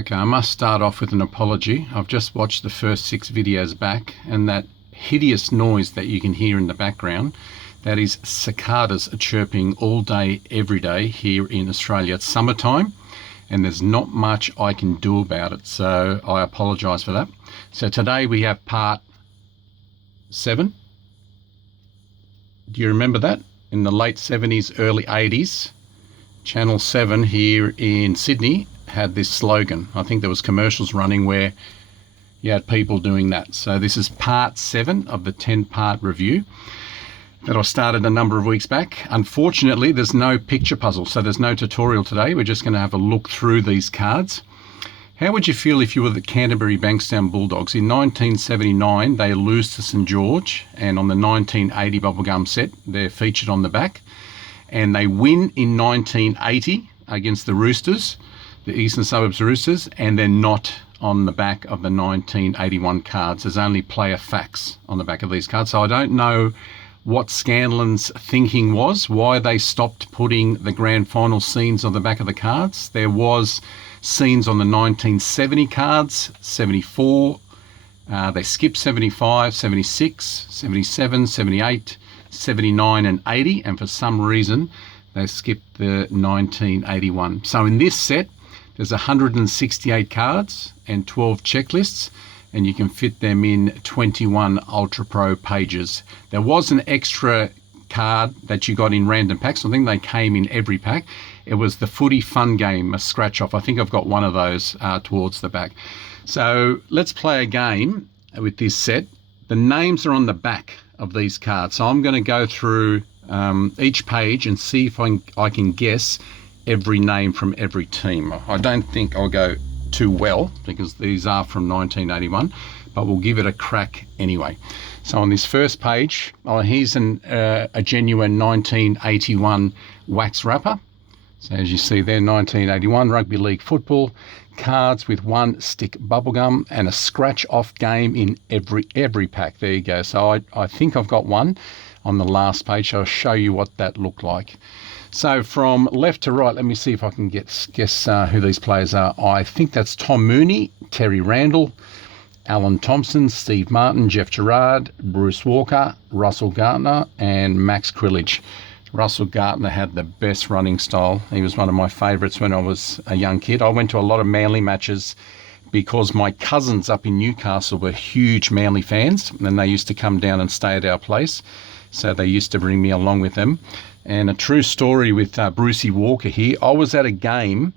Okay, I must start off with an apology. I've just watched the first 6 videos back, and that hideous noise that you can hear in the background, that is cicadas chirping all day, every day here in Australia. It's summertime, and there's not much I can do about it, so I apologise for that. So today we have part 7. Do you remember that? In the late 70s, early 80s, Channel 7 here in Sydney had this slogan. I think there was commercials running where you had people doing that. So this is part 7 of the 10-part review that I started a number of weeks back. Unfortunately, there's no picture puzzle, so there's no tutorial today. We're just going to have a look through these cards. How would you feel if you were the Canterbury Bankstown Bulldogs? In 1979, they lose to St George, and on the 1980 bubblegum set, they're featured on the back. And they win in 1980 against the Roosters, the Eastern Suburbs Roosters, and they're not on the back of the 1981 cards. There's only player facts on the back of these cards. So I don't know what Scanlon's thinking was, why they stopped putting the grand final scenes on the back of the cards. There was scenes on the 1970 cards, 74, they skipped 75, 76, 77, 78, 79 and 80, and for some reason they skipped the 1981. So in this set, there's 168 cards and 12 checklists, and you can fit them in 21 Ultra Pro pages. There was an extra card that you got in random packs. I think they came in every pack. It was the Footy Fun Game, a scratch off. I think I've got one of those towards the back. So let's play a game with this set. The names are on the back of these cards. So I'm going to go through each page and see if I can guess every name from every team. I don't think I'll go too well because these are from 1981, but we'll give it a crack anyway. So on this first page, here's a genuine 1981 wax wrapper. So as you see there, 1981 Rugby League football cards with 1 stick bubblegum and a scratch off game in every pack. There you go. So I think I've got one on the last page. I'll show you what that looked like. So from left to right, let me see if I can guess who these players are. I think that's Tom Mooney, Terry Randall, Alan Thompson, Steve Martin, Jeff Gerard, Bruce Walker, Russell Gartner, and Max Krillage. Russell Gartner had the best running style. He was one of my favourites when I was a young kid. I went to a lot of Manly matches because my cousins up in Newcastle were huge Manly fans, and they used to come down and stay at our place. So they used to bring me along with them. And a true story with Brucey Walker here. I was at a game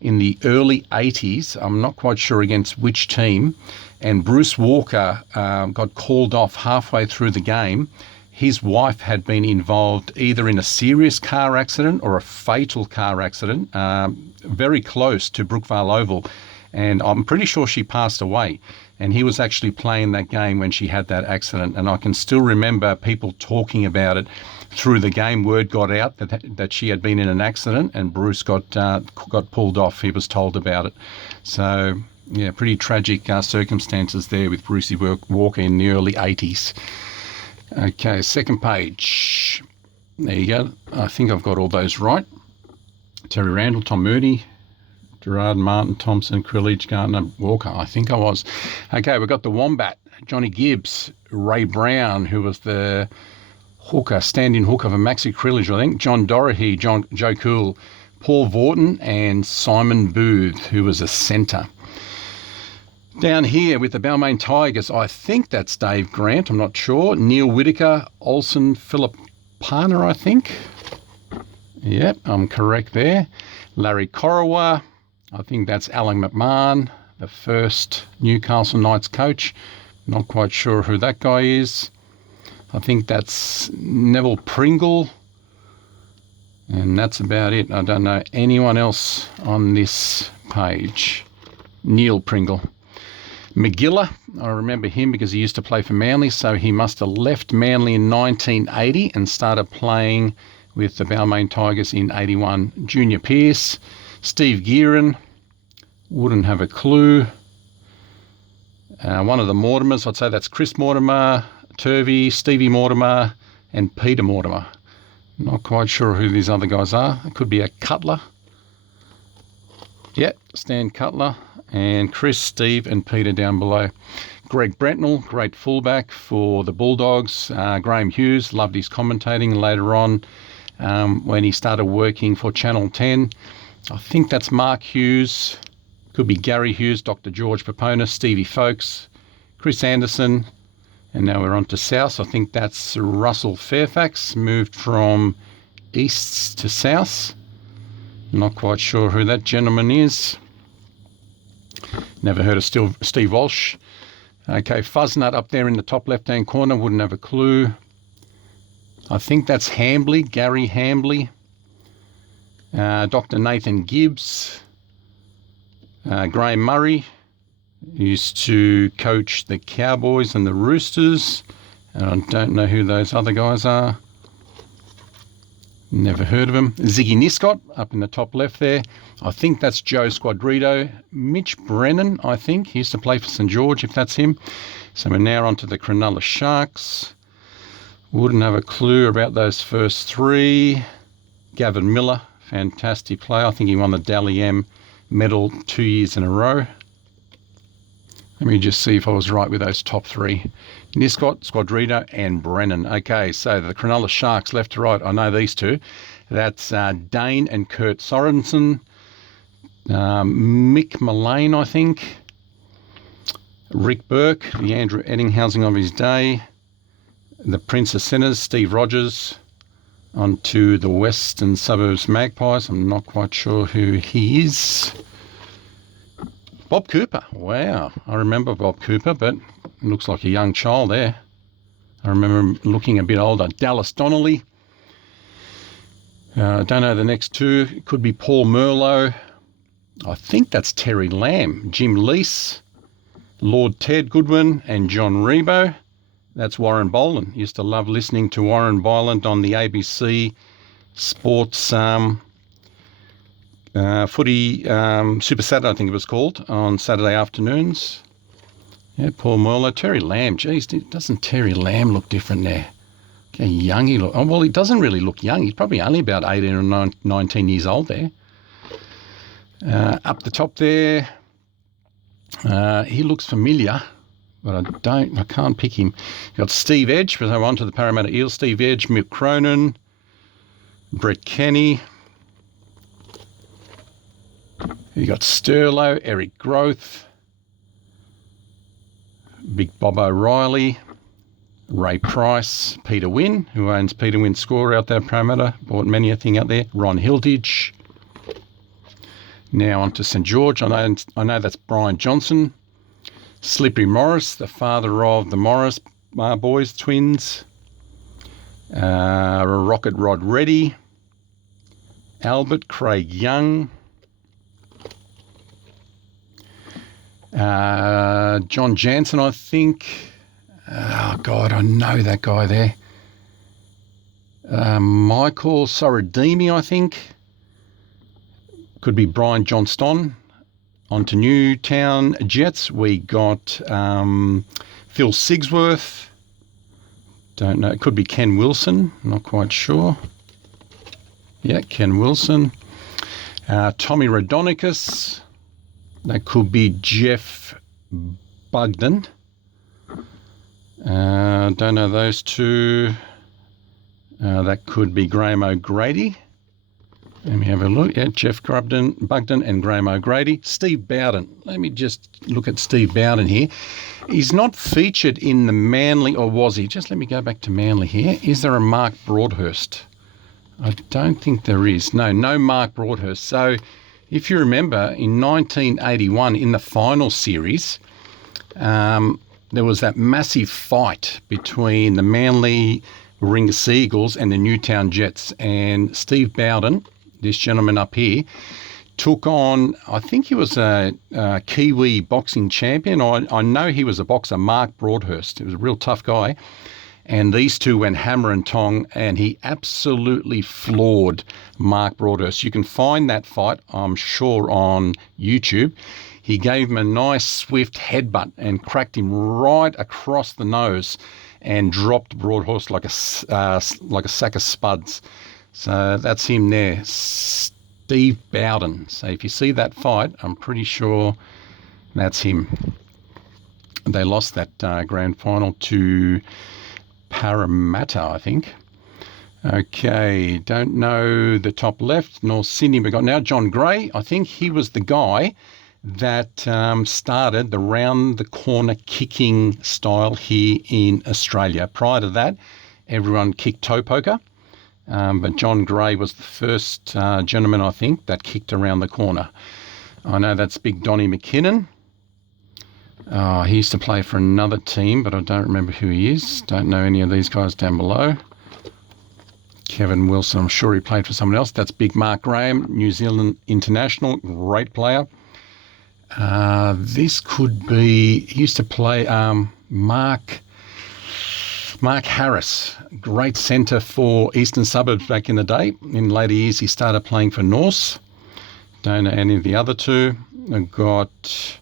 in the early 80s. I'm not quite sure against which team. And Bruce Walker got called off halfway through the game. His wife had been involved either in a serious car accident or a fatal car accident, very close to Brookvale Oval. And I'm pretty sure she passed away. And he was actually playing that game when she had that accident. And I can still remember people talking about it through the game. Word got out that she had been in an accident, and Bruce got pulled off. He was told about it. So, yeah, pretty tragic circumstances there with Brucey Walker in the early 80s. Okay, second page. There you go. I think I've got all those right. Terry Randall, Tom Mooney, Gerard, Martin, Thompson, Krillage, Gartner, Walker. I think I was. Okay, we've got the Wombat, Johnny Gibbs, Ray Brown, who was the hooker, stand-in hooker for Maxi Krillage, I think, John Doherty, Joe Cool, Paul Vorton, and Simon Booth, who was a centre. Down here with the Balmain Tigers, I think that's Dave Grant, I'm not sure. Neil Whittaker, Olsen, Philip Parner, I think. Yep, I'm correct there. Larry Corowa, I think that's Alan McMahon, the first Newcastle Knights coach. Not quite sure who that guy is. I think that's Neville Pringle. And that's about it. I don't know anyone else on this page. Neil Pringle. McGilla, I remember him because he used to play for Manly, so he must have left Manly in 1980 and started playing with the Balmain Tigers in 81. Junior Pearce, Steve Gearin, wouldn't have a clue. One of the Mortimers, I'd say that's Chris Mortimer, Turvey, Stevie Mortimer, and Peter Mortimer. Not quite sure who these other guys are. It could be a Cutler. Yep, Stan Cutler. And Chris, Steve and Peter down below. Greg Brentnell, great fullback for the Bulldogs. Graham Hughes, loved his commentating later on when he started working for Channel 10. I think that's Mark Hughes. Could be Gary Hughes, Dr. George Papona, Stevie Folkes, Chris Anderson. And now we're on to South. I think that's Russell Fairfax, moved from East to South. Not quite sure who that gentleman is. Never heard of Steve Walsh. Okay, Fuzznut up there in the top left-hand corner, wouldn't have a clue. I think that's Hambley, Gary Hambley. Dr. Nathan Gibbs. Graham Murray used to coach the Cowboys and the Roosters. And I don't know who those other guys are. Never heard of him. Ziggy Niscott up in the top left there. I think that's Joe Squadrito. Mitch Brennan, I think. He used to play for St George, if that's him. So we're now on to the Cronulla Sharks. Wouldn't have a clue about those first three. Gavin Miller, fantastic player. I think he won the Dally M medal 2 years in a row. Let me just see if I was right with those top three. Niscott, Squadrito and Brennan. Okay, so the Cronulla Sharks left to right. I know these two. That's Dane and Kurt Sorensen. Mick Mullane, I think. Rick Burke, the Andrew Eddinghausen of his day. The Prince of Sinners, Steve Rogers. On to the Western Suburbs Magpies. I'm not quite sure who he is. Bob Cooper. Wow, I remember Bob Cooper, but it looks like a young child there. I remember him looking a bit older. Dallas Donnelly. I don't know the next two. It could be Paul Merlot. I think that's Terry Lamb. Jim Lease, Lord Ted Goodwin and John Rebo. That's Warren Boland. Used to love listening to Warren Boland on the ABC Sports Footy Super Saturday, I think it was called, on Saturday afternoons. Yeah, Paul Merlot. Terry Lamb. Geez, doesn't Terry Lamb look different there? How young he looks. Oh, well, he doesn't really look young. He's probably only about 18 or 19 years old there. Up the top there, he looks familiar, but I can't pick him. You've got Steve Edge, so on to the Parramatta Eels. Steve Edge, Mick Cronin, Brett Kenny. You got Sterlo, Eric Groth, Big Bob O'Reilly, Ray Price, Peter Wynn, who owns Peter Wynn Score out there at Parramatta, bought many a thing out there, Ron Hilditch. Now on to St George. I know that's Brian Johnson. Slippery Morris, the father of the Morris boys, twins. Rocket Rod Reddy. Albert Craig Young. John Jansen, I think. Oh, God, I know that guy there. Michael Sorodimi, I think. Could be Brian Johnston. On to Newtown Jets. We got Phil Sigsworth. Don't know. It could be Ken Wilson. Not quite sure. Yeah, Ken Wilson. Tommy Radonicus. That could be Jeff Bugden. Don't know those two. That could be Graham O'Grady. Let me have a look. Yeah, Jeff Bugden and Graham O'Grady. Steve Bowden. Let me just look at Steve Bowden here. He's not featured in the Manly, or was he? Just let me go back to Manly here. Is there a Mark Broadhurst? I don't think there is. No Mark Broadhurst. So if you remember, in 1981, in the final series, there was that massive fight between the Manly Warringah Seagulls and the Newtown Jets. And Steve Bowden, this gentleman up here, took on, I think he was a Kiwi boxing champion. I know he was a boxer, Mark Broadhurst. He was a real tough guy. And these two went hammer and tong, and he absolutely floored Mark Broadhurst. You can find that fight, I'm sure, on YouTube. He gave him a nice swift headbutt and cracked him right across the nose and dropped Broadhurst like a sack of spuds. So that's him there, Steve Bowden. So if you see that fight, I'm pretty sure That's him. They lost that grand final to Parramatta, I think. Okay, don't know the top left. North Sydney, we've got now John Gray. I think he was the guy that started the round-the-corner kicking style here in Australia. Prior to that, everyone kicked toe poker, but John Gray was the first gentleman, I think, that kicked around the corner. I know that's Big Donnie McKinnon. He used to play for another team, but I don't remember who he is. Don't know any of these guys down below. Kevin Wilson, I'm sure he played for someone else. That's Big Mark Graham, New Zealand international, great player. This could be, he used to play Mark Harris, great centre for Eastern Suburbs back in the day. In later years, he started playing for Norse. Don't know any of the other two. I've got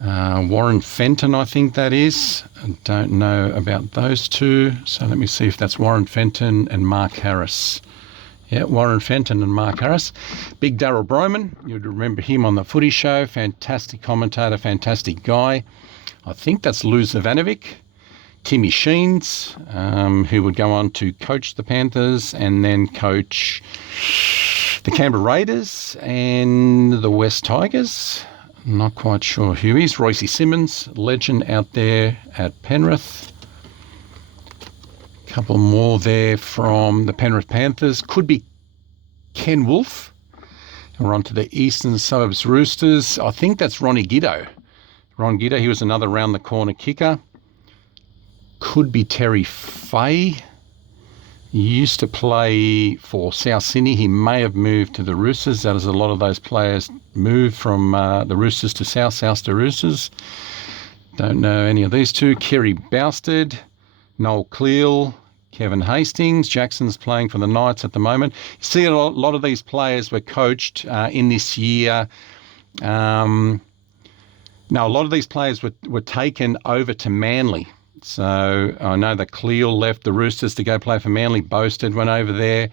Warren Fenton, I think that is. I don't know about those two. So let me see if that's Warren Fenton and Mark Harris. Yeah, Warren Fenton and Mark Harris. Big Darryl Broman, you'd remember him on the Footy Show. Fantastic commentator, fantastic guy. I think that's Lou Zavanovic. Timmy Sheens, who would go on to coach the Panthers and then coach the Canberra Raiders and the West Tigers. Not quite sure who he is. Royce Simmons, legend out there at Penrith. Couple more there from the Penrith Panthers. Could be Ken Wolfe. We're on to the Eastern Suburbs Roosters. I think that's Ronnie Giddo. Ron Giddo, he was another round-the-corner kicker. Could be Terry Fay. He used to play for South Sydney. He may have moved to the Roosters. That is, a lot of those players moved from the Roosters to South to Roosters. Don't know any of these two. Kerry Bousted, Noel Cleal, Kevin Hastings. Jackson's playing for the Knights at the moment. You see, a lot of these players were coached in this year. Now, a lot of these players were taken over to Manly. So I know that Cleal left the Roosters to go play for Manly. Boasted went over there.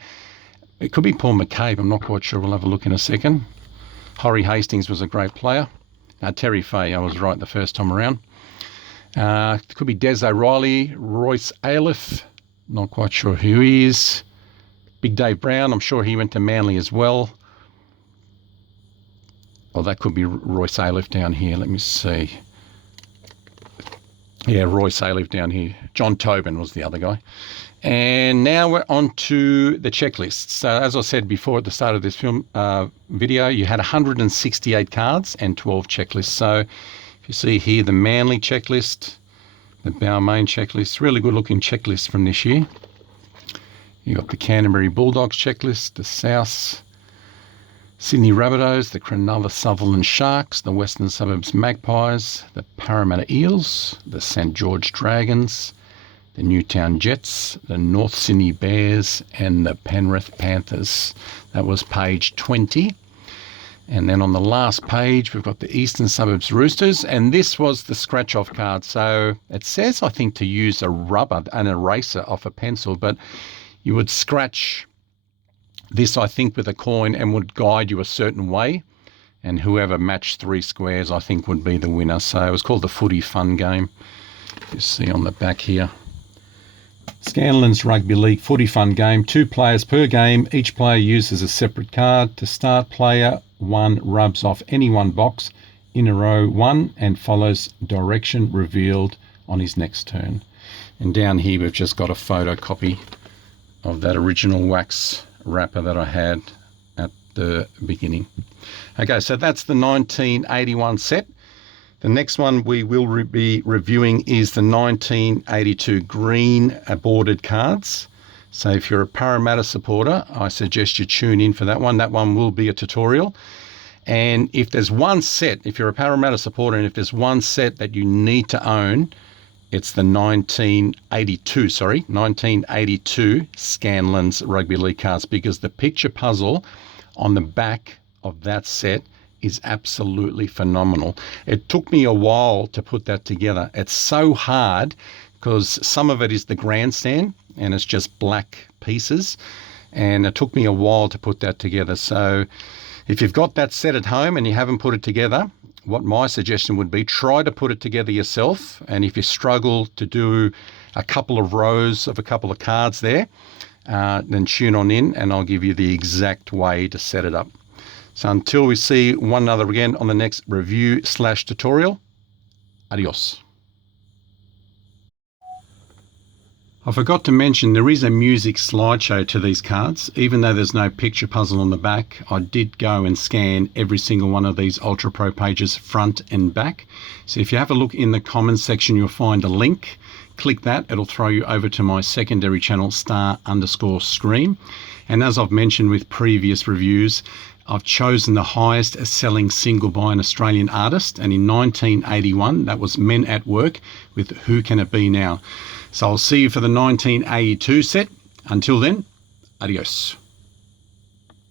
It could be Paul McCabe. I'm not quite sure. We'll have a look in a second. Horry Hastings was a great player. Terry Fay, I was right the first time around. It could be Des O'Reilly, Royce Ailiff. Not quite sure who he is. Big Dave Brown. I'm sure he went to Manly as well. Oh, that could be Royce Ailiff down here. Let me see. Yeah, Royce Ailiff down here. John Tobin was the other guy. And now we're on to the checklist. So as I said before at the start of this video, you had 168 cards and 12 checklists. So if you see here the Manly checklist, the Balmain checklist, really good looking checklist from this year. You got the Canterbury Bulldogs checklist, the South Sydney Rabbitohs, the Cronulla Sutherland Sharks, the Western Suburbs Magpies, the Parramatta Eels, the St George Dragons, the Newtown Jets, the North Sydney Bears, and the Penrith Panthers. That was page 20. And then on the last page, we've got the Eastern Suburbs Roosters, and this was the scratch-off card. So it says, I think, to use a rubber, an eraser off a pencil, but you would scratch this, I think, with a coin and would guide you a certain way. And whoever matched 3 squares, I think, would be the winner. So it was called the Footy Fun Game. You see on the back here. Scanlon's Rugby League Footy Fun Game. 2 players per game. Each player uses a separate card. To start, player 1 rubs off any one box in a row 1 and follows direction revealed on his next turn. And down here, we've just got a photocopy of that original wax wrapper that I had at the beginning. Okay, so that's the 1981 set. The next one we will be reviewing is the 1982 green bordered cards. So if you're a Parramatta supporter, I suggest you tune in for that one. That one will be a tutorial. And if there's one set, if you're a Parramatta supporter, and if there's one set that you need to own, it's the 1982 Scanlon's Rugby League cards, because the picture puzzle on the back of that set is absolutely phenomenal. It took me a while to put that together. It's so hard because some of it is the grandstand and it's just black pieces, and it took me a while to put that together. So if you've got that set at home and you haven't put it together, what my suggestion would be, try to put it together yourself. And if you struggle to do a couple of rows of a couple of cards there, then tune on in and I'll give you the exact way to set it up. So until we see one another again on the next review/tutorial, adios. I forgot to mention there is a music slideshow to these cards. Even though there's no picture puzzle on the back, I did go and scan every single one of these Ultra Pro pages front and back. So if you have a look in the comments section, you'll find a link. Click that, it'll throw you over to my secondary channel, star_scream. And as I've mentioned with previous reviews, I've chosen the highest selling single by an Australian artist, and in 1981 that was Men at Work with Who Can It Be Now. So I'll see you for the 1982 set. Until then, adios.